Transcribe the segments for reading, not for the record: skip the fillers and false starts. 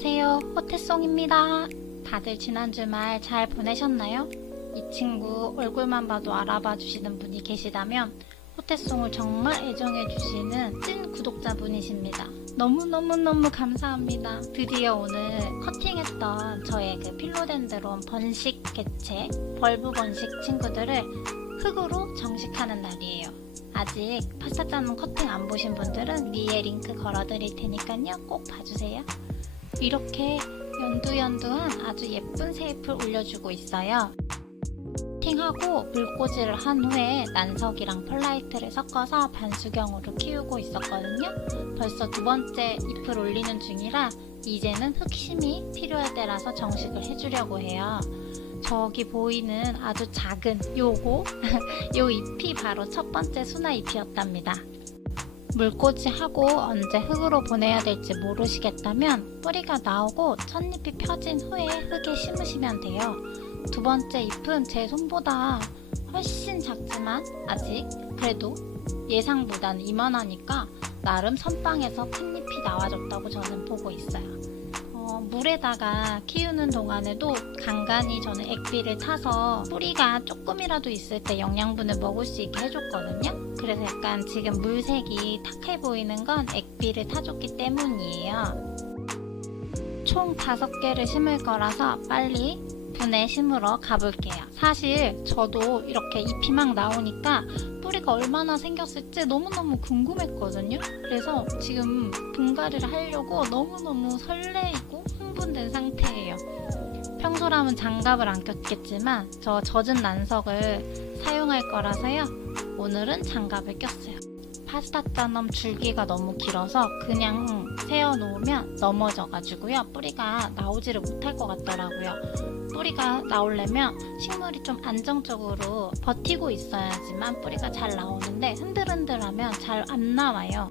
안녕하세요, 호태송입니다. 다들 지난 주말 잘 보내셨나요? 이 친구 얼굴만 봐도 알아봐 주시는 분이 계시다면 호태송을 정말 애정해 주시는 찐 구독자분이십니다. 너무너무너무 감사합니다. 드디어 오늘 커팅했던 저의 그 필로덴드론 번식 개체, 벌브 번식 친구들을 흙으로 정식하는 날이에요. 아직 파스타짜는 커팅 안 보신 분들은 위에 링크 걸어 드릴 테니까요, 꼭 봐주세요. 이렇게 연두연두한 아주 예쁜 새잎을 올려주고 있어요. 커팅하고 물꽂이를 한 후에 난석이랑 펄라이트를 섞어서 반수경으로 키우고 있었거든요. 벌써 두 번째 잎을 올리는 중이라 이제는 흑심이 필요할 때라서 정식을 해주려고 해요. 저기 보이는 아주 작은 요거 요 잎이 바로 첫 번째 순화 잎이었답니다. 물꽂이 하고 언제 흙으로 보내야 될지 모르시겠다면 뿌리가 나오고 첫잎이 펴진 후에 흙에 심으시면 돼요. 두 번째 잎은 제 손보다 훨씬 작지만 아직 그래도 예상보다는 이만하니까 나름 선방에서 큰 잎이 나와줬다고 저는 보고 있어요. 물에다가 키우는 동안에도 간간히 저는 액비를 타서 뿌리가 조금이라도 있을 때 영양분을 먹을 수 있게 해줬거든요. 그래서 약간 지금 물색이 탁해 보이는 건 액비를 타줬기 때문이에요. 총 5개를 심을 거라서 빨리 분에 심으러 가볼게요. 사실 저도 이렇게 잎이 막 나오니까 뿌리가 얼마나 생겼을지 너무너무 궁금했거든요. 그래서 지금 분갈이를 하려고 너무너무 설레이고 흥분된 상태예요. 평소라면 장갑을 안 꼈겠지만 저 젖은 난석을 사용할 거라서요. 오늘은 장갑을 꼈어요. 파스타짜놈 줄기가 너무 길어서 그냥 세워놓으면 넘어져가지고요. 뿌리가 나오지를 못할 것 같더라고요. 뿌리가 나오려면 식물이 좀 안정적으로 버티고 있어야지만 뿌리가 잘 나오는데 흔들흔들하면 잘 안 나와요.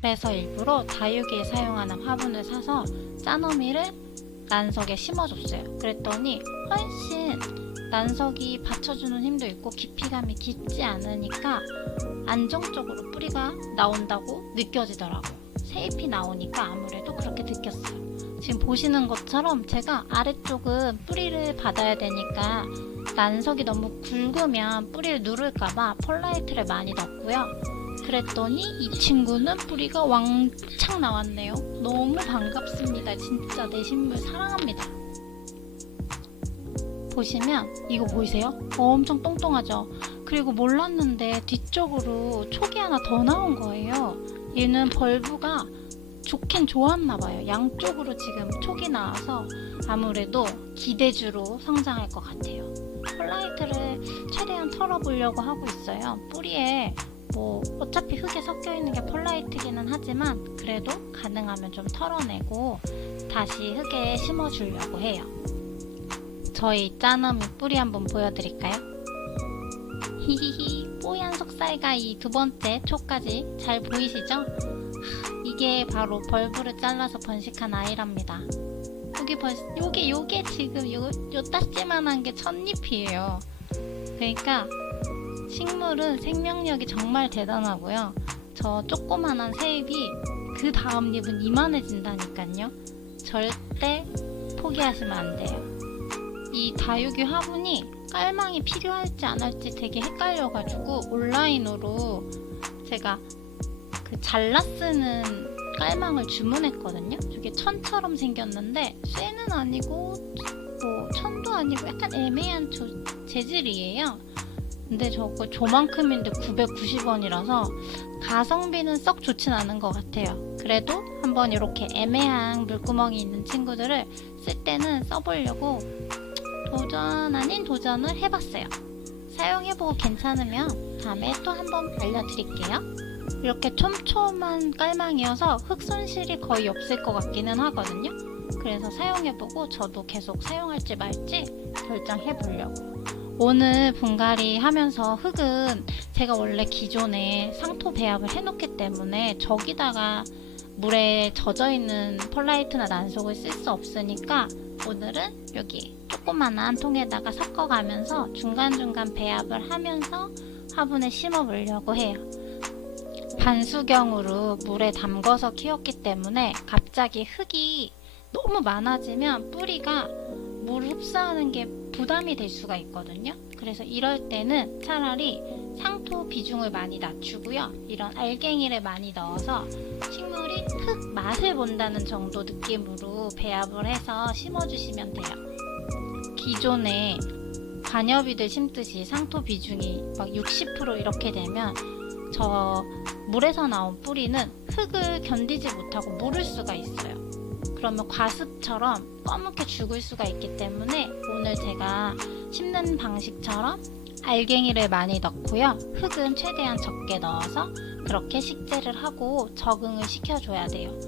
그래서 일부러 다육이에 사용하는 화분을 사서 짜노미를 난석에 심어줬어요. 그랬더니 훨씬 난석이 받쳐주는 힘도 있고 깊이감이 깊지 않으니까 안정적으로 뿌리가 나온다고 느껴지더라고요. 새잎이 나오니까 아무래도 그렇게 느꼈어요. 지금 보시는 것처럼 제가 아래쪽은 뿌리를 받아야 되니까 난석이 너무 굵으면 뿌리를 누를까봐 펄라이트를 많이 넣었고요. 그랬더니 이 친구는 뿌리가 왕창 나왔네요. 너무 반갑습니다. 진짜 내 식물 사랑합니다. 보시면 이거 보이세요? 엄청 똥똥하죠? 그리고 몰랐는데 뒤쪽으로 촉이 하나 더 나온 거예요. 얘는 벌브가 좋긴 좋았나봐요. 양쪽으로 지금 촉이 나와서 아무래도 기대주로 성장할 것 같아요. 펄라이트를 최대한 털어보려고 하고 있어요. 뿌리에 뭐 어차피 흙에 섞여있는 게 펄라이트기는 하지만 그래도 가능하면 좀 털어내고 다시 흙에 심어주려고 해요. 저희 짜놈이 뿌리 한번 보여드릴까요? 히히히, 뽀얀 속살과 이 두 번째 촉까지 잘 보이시죠? 이게 바로 벌브를 잘라서 번식한 아이랍니다. 요게 지금 요따씨만한 게 첫잎이에요. 그러니까 식물은 생명력이 정말 대단하고요. 저 조그만한 새잎이 그 다음 잎은 이만해진다니까요. 절대 포기하시면 안 돼요. 이 다육이 화분이 깔망이 필요할지 안 할지 되게 헷갈려가지고 온라인으로 제가 그 잘라 쓰는 깔망을 주문했거든요. 저게 천처럼 생겼는데 쇠는 아니고 뭐 천도 아니고 약간 애매한 재질이에요. 근데 저거 조만큼인데 990원이라서 가성비는 썩 좋진 않은 것 같아요. 그래도 한번 이렇게 애매한 물구멍이 있는 친구들을 쓸 때는 써보려고 도전 아닌 도전을 해봤어요. 사용해보고 괜찮으면 다음에 또 한번 알려드릴게요. 이렇게 촘촘한 깔망이어서 흙 손실이 거의 없을 것 같기는 하거든요. 그래서 사용해보고 저도 계속 사용할지 말지 결정해보려고. 오늘 분갈이 하면서 흙은 제가 원래 기존에 상토 배합을 해놓기 때문에 저기다가 물에 젖어있는 펄라이트나 난석을 쓸 수 없으니까 오늘은 여기 조그만한 통에다가 섞어가면서 중간중간 배합을 하면서 화분에 심어보려고 해요. 반수경으로 물에 담궈서 키웠기 때문에 갑자기 흙이 너무 많아지면 뿌리가 물 흡수하는 게 부담이 될 수가 있거든요. 그래서 이럴 때는 차라리 상토 비중을 많이 낮추고요. 이런 알갱이를 많이 넣어서 식물이 흙 맛을 본다는 정도 느낌으로 배합을 해서 심어주시면 돼요. 기존에 관엽이들 심듯이 상토 비중이 막 60% 이렇게 되면 저 물에서 나온 뿌리는 흙을 견디지 못하고 무를 수가 있어요. 그러면 과습처럼 검게 죽을 수가 있기 때문에 오늘 제가 심는 방식처럼 알갱이를 많이 넣고요. 흙은 최대한 적게 넣어서 그렇게 식재를 하고 적응을 시켜줘야 돼요.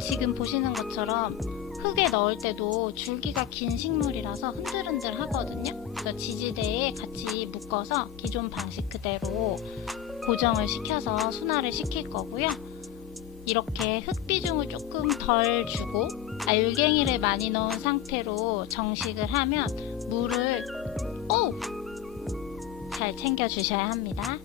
지금 보시는 것처럼 흙에 넣을 때도 줄기가 긴 식물이라서 흔들흔들 하거든요. 그래서 지지대에 같이 묶어서 기존 방식 그대로 고정을 시켜서 순화를 시킬 거고요. 이렇게 흙 비중을 조금 덜 주고 알갱이를 많이 넣은 상태로 정식을 하면 물을 잘 챙겨 주셔야 합니다.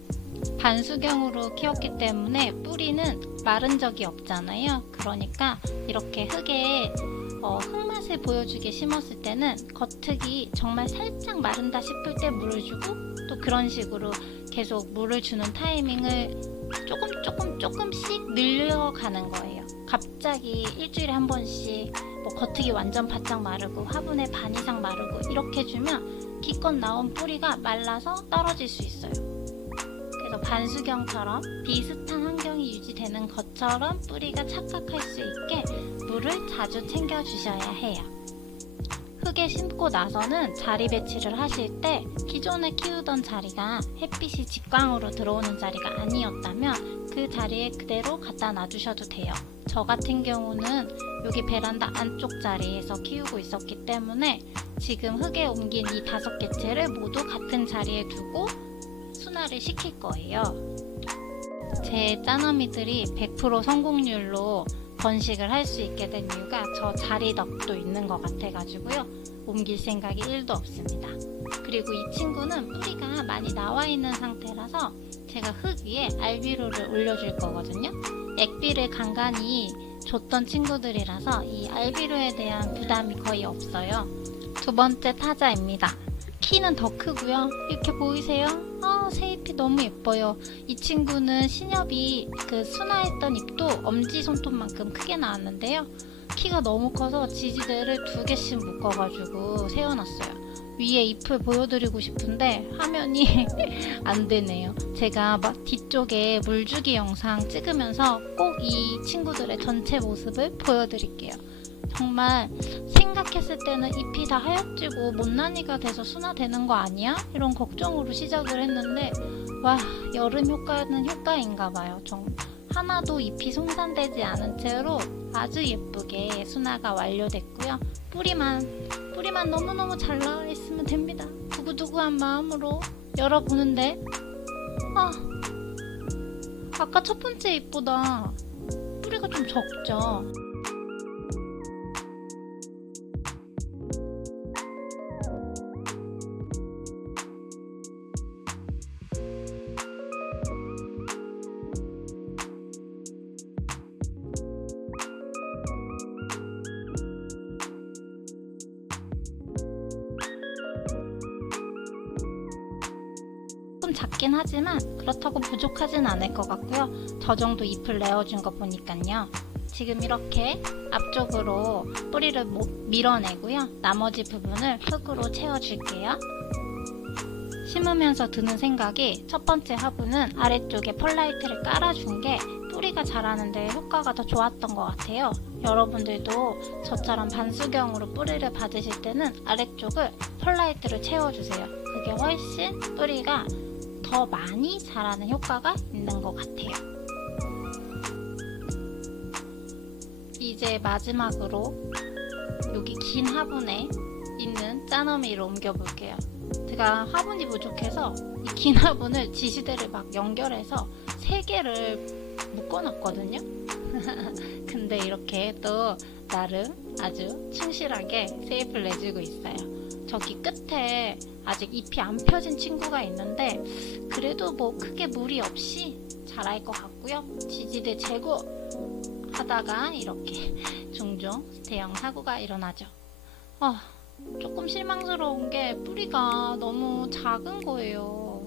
반수경으로 키웠기 때문에 뿌리는 마른 적이 없잖아요. 그러니까 이렇게 흙에 흙맛을 보여주게 심었을 때는 겉흙이 정말 살짝 마른다 싶을 때 물을 주고 또 그런 식으로 계속 물을 주는 타이밍을 조금씩 늘려가는 거예요. 갑자기 일주일에 한 번씩 겉흙이 완전 바짝 마르고 화분의 반 이상 마르고 이렇게 주면 기껏 나온 뿌리가 말라서 떨어질 수 있어요. 그래서 반수경처럼 비슷한 환경이 유지되는 것처럼 뿌리가 착각할 수 있게 물을 자주 챙겨 주셔야 해요. 흙에 심고 나서는 자리 배치를 하실 때 기존에 키우던 자리가 햇빛이 직광으로 들어오는 자리가 아니었다면 그 자리에 그대로 갖다 놔주셔도 돼요. 저 같은 경우는 여기 베란다 안쪽 자리에서 키우고 있었기 때문에 지금 흙에 옮긴 이 5개체를 모두 같은 자리에 두고 순화를 시킬 거예요. 제 짜너미들이 100% 성공률로 번식을 할 수 있게 된 이유가 저 자리 덕도 있는 것 같아가지고요. 옮길 생각이 1도 없습니다. 그리고 이 친구는 뿌리가 많이 나와 있는 상태라서 제가 흙 위에 알비로를 올려줄 거거든요. 액비를 간간히 줬던 친구들이라서 이 알비로에 대한 부담이 거의 없어요. 두 번째 타자입니다. 키는 더 크고요. 이렇게 보이세요? 새잎이 너무 예뻐요. 이 친구는 신엽이 순화했던 잎도 엄지손톱만큼 크게 나왔는데요. 키가 너무 커서 지지대를 2개씩 묶어가지고 세워놨어요. 위에 잎을 보여드리고 싶은데 화면이 안 되네요. 제가 막 뒤쪽에 물주기 영상 찍으면서 꼭 이 친구들의 전체 모습을 보여드릴게요. 정말 생각했을 때는 잎이 다 하얗지고 못난이가 돼서 순화되는 거 아니야? 이런 걱정으로 시작을 했는데 와, 여름 효과는 효과인가봐요. 하나도 잎이 송산되지 않은 채로 아주 예쁘게 순화가 완료됐고요. 뿌리만 너무너무 잘 나와 있으면 됩니다. 두구두구한 마음으로 열어보는데 아까 첫 번째 잎보다 뿌리가 좀 적죠? 좀 작긴 하지만 그렇다고 부족하진 않을 것 같고요. 저 정도 잎을 내어준 거 보니까요. 지금 이렇게 앞쪽으로 뿌리를 밀어내고요. 나머지 부분을 흙으로 채워줄게요. 심으면서 드는 생각이 첫 번째 화분은 아래쪽에 펄라이트를 깔아준 게 뿌리가 자라는데 효과가 더 좋았던 것 같아요. 여러분들도 저처럼 반수경으로 뿌리를 받으실 때는 아래쪽을 펄라이트를 채워주세요. 그게 훨씬 뿌리가 더 많이 자라는 효과가 있는 것 같아요. 이제 마지막으로 여기 긴 화분에 있는 짜너미로 옮겨볼게요. 제가 화분이 부족해서 이 긴 화분을 지지대를 막 연결해서 3개를 묶어놨거든요. 근데 이렇게 또 나름 아주 충실하게 세잎을 내주고 있어요. 저기 끝에 아직 잎이 안 펴진 친구가 있는데 그래도 크게 무리 없이 자랄 것 같고요. 지지대 제거 하다가 이렇게 종종 대형 사고가 일어나죠. 조금 실망스러운 게 뿌리가 너무 작은 거예요.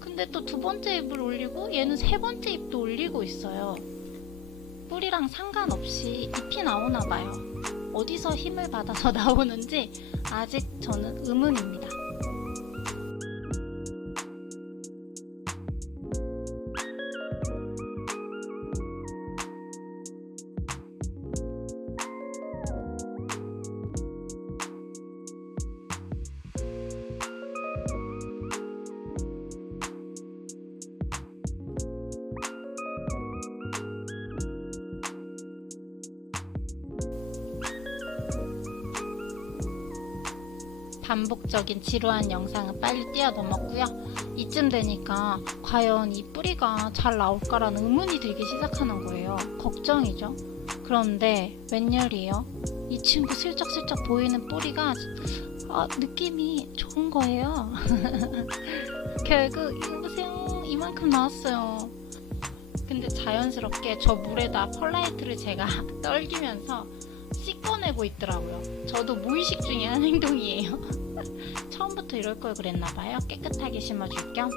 근데 또 두 번째 잎을 올리고 얘는 세 번째 잎도 올리고 있어요. 뿌리랑 상관없이 잎이 나오나 봐요. 어디서 힘을 받아서 나오는지 아직 저는 의문입니다. 반복적인 지루한 영상은 빨리 뛰어넘었고요. 이쯤 되니까 과연 이 뿌리가 잘 나올까라는 의문이 들기 시작하는 거예요. 걱정이죠. 그런데 웬열이에요. 이 친구 슬쩍슬쩍 보이는 뿌리가 느낌이 좋은 거예요. 결국 이거 보세요. 이만큼 나왔어요. 근데 자연스럽게 저 물에다 펄라이트를 제가 떨기면서 씻어내고 있더라고요. 저도 무의식 중에 한 행동이에요. 처음부터 이럴 걸 그랬나봐요. 깨끗하게 심어줄 겸.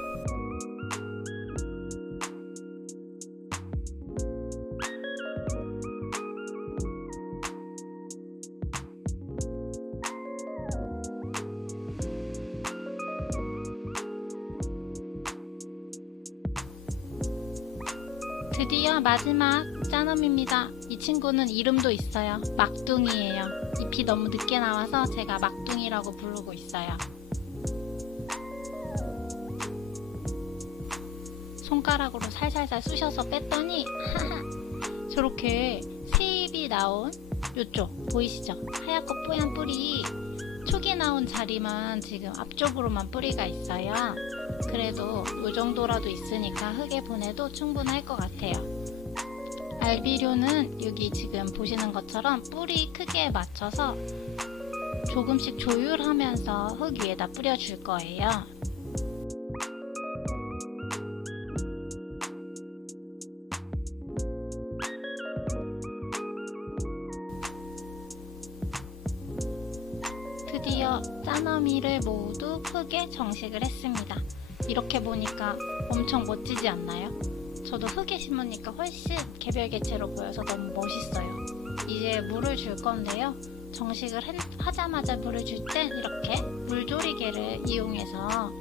드디어 마지막 짜놈입니다. 이 친구는 이름도 있어요. 막둥이에요. 잎이 너무 늦게 나와서 제가 막둥이라고 부르고 있어요. 손가락으로 살살살 쑤셔서 뺐더니 저렇게 새 잎이 나온 요쪽 보이시죠? 하얗고 뽀얀 뿌리, 초기 나온 자리만 지금 앞쪽으로만 뿌리가 있어요. 그래도 이 정도라도 있으니까 흙에 보내도 충분할 것 같아요. 알비료는 여기 지금 보시는 것처럼 뿌리 크기에 맞춰서 조금씩 조율하면서 흙 위에다 뿌려줄 거예요. 드디어 짜너미를 모두 흙에 정식을 했습니다. 이렇게 보니까 엄청 멋지지 않나요? 저도 흙에 심으니까 훨씬 개별개체로 보여서 너무 멋있어요. 이제 물을 줄 건데요. 정식을 하자마자 물을 줄 땐 이렇게 물조리개를 이용해서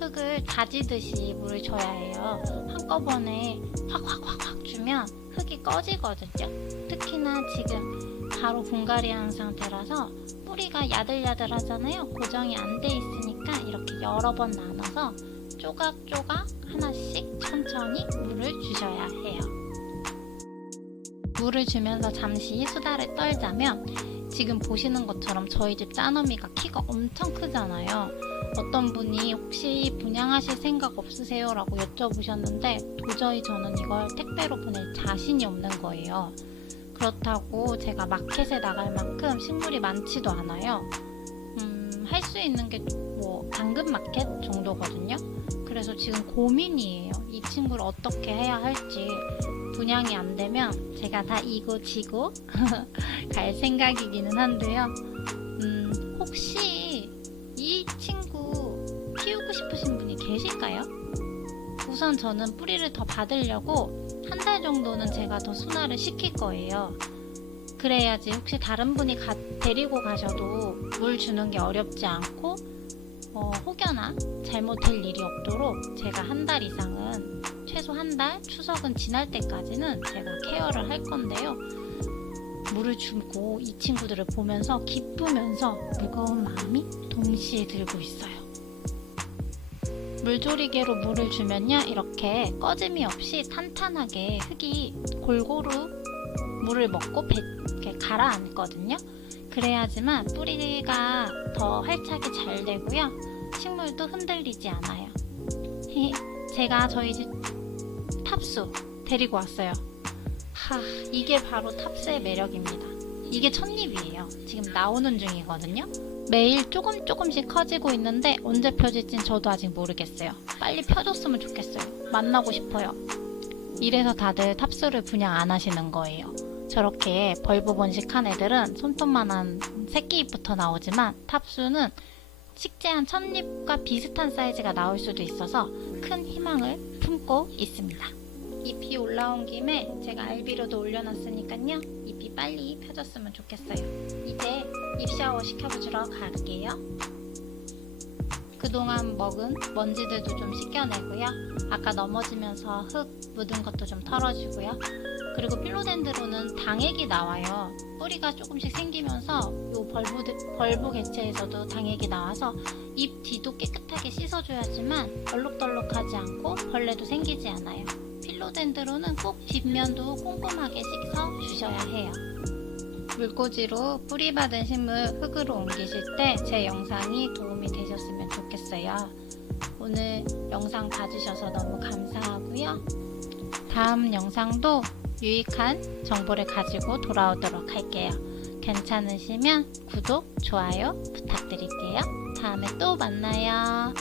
흙을 다지듯이 물을 줘야 해요. 한꺼번에 확 주면 흙이 꺼지거든요. 특히나 지금 바로 분갈이 한 상태라서 뿌리가 야들야들하잖아요. 고정이 안 돼 있으니까 이렇게 여러 번 나눠서 조각조각 하나씩 천천히 물을 주셔야 해요. 물을 주면서 잠시 수다를 떨자면 지금 보시는 것처럼 저희 집 짜너미가 키가 엄청 크잖아요. 어떤 분이 혹시 분양하실 생각 없으세요? 라고 여쭤보셨는데 도저히 저는 이걸 택배로 보낼 자신이 없는 거예요. 그렇다고 제가 마켓에 나갈 만큼 식물이 많지도 않아요. 할 수 있는 게 뭐 당근 마켓 정도거든요. 그래서 지금 고민이에요. 이 친구를 어떻게 해야 할지. 분양이 안 되면 제가 다 이고 지고 갈 생각이기는 한데요. 혹시 이 친구 키우고 싶으신 분이 계실까요? 우선 저는 뿌리를 더 받으려고 한 달 정도는 제가 더 순화를 시킬 거예요. 그래야지 혹시 다른 분이 데리고 가셔도 물 주는 게 어렵지 않고 혹여나 잘못될 일이 없도록 제가 한 달 이상은 최소 한 달, 추석은 지날 때까지는 제가 케어를 할 건데요. 물을 주고 이 친구들을 보면서 기쁘면서 무거운 마음이 동시에 들고 있어요. 물조리개로 물을 주면요, 이렇게 꺼짐이 없이 탄탄하게 흙이 골고루 물을 먹고 이렇게 가라앉거든요. 그래야지만 뿌리가 더 활착이 잘 되고요. 식물도 흔들리지 않아요. 제가 저희 집 탑수 데리고 왔어요. 이게 바로 탑수의 매력입니다. 이게 첫잎이에요. 지금 나오는 중이거든요. 매일 조금씩 커지고 있는데 언제 펴질진 저도 아직 모르겠어요. 빨리 펴줬으면 좋겠어요. 만나고 싶어요. 이래서 다들 탑수를 분양 안 하시는 거예요. 저렇게 벌브 번식한 애들은 손톱만한 새끼잎부터 나오지만 탑수는 식재한 첫잎과 비슷한 사이즈가 나올 수도 있어서 큰 희망을 품고 있습니다. 잎이 올라온 김에 제가 알비로도 올려놨으니까요. 잎이 빨리 펴졌으면 좋겠어요. 이제 잎 샤워 시켜주러 갈게요. 그동안 먹은 먼지들도 좀 씻겨내고요. 아까 넘어지면서 흙 묻은 것도 좀 털어주고요. 그리고 필로덴드론은 당액이 나와요. 뿌리가 조금씩 생기면서 요 벌브 개체에서도 당액이 나와서 잎 뒤도 깨끗하게 씻어줘야지만 얼룩덜룩하지 않고 벌레도 생기지 않아요. 필로덴드론은 꼭 뒷면도 꼼꼼하게 씻어 주셔야 해요. 물꽂이로 뿌리받은 식물 흙으로 옮기실 때 제 영상이 도움이 되셨으면 좋겠어요. 오늘 영상 봐주셔서 너무 감사하고요. 다음 영상도 유익한 정보를 가지고 돌아오도록 할게요. 괜찮으시면 구독, 좋아요 부탁드릴게요. 다음에 또 만나요.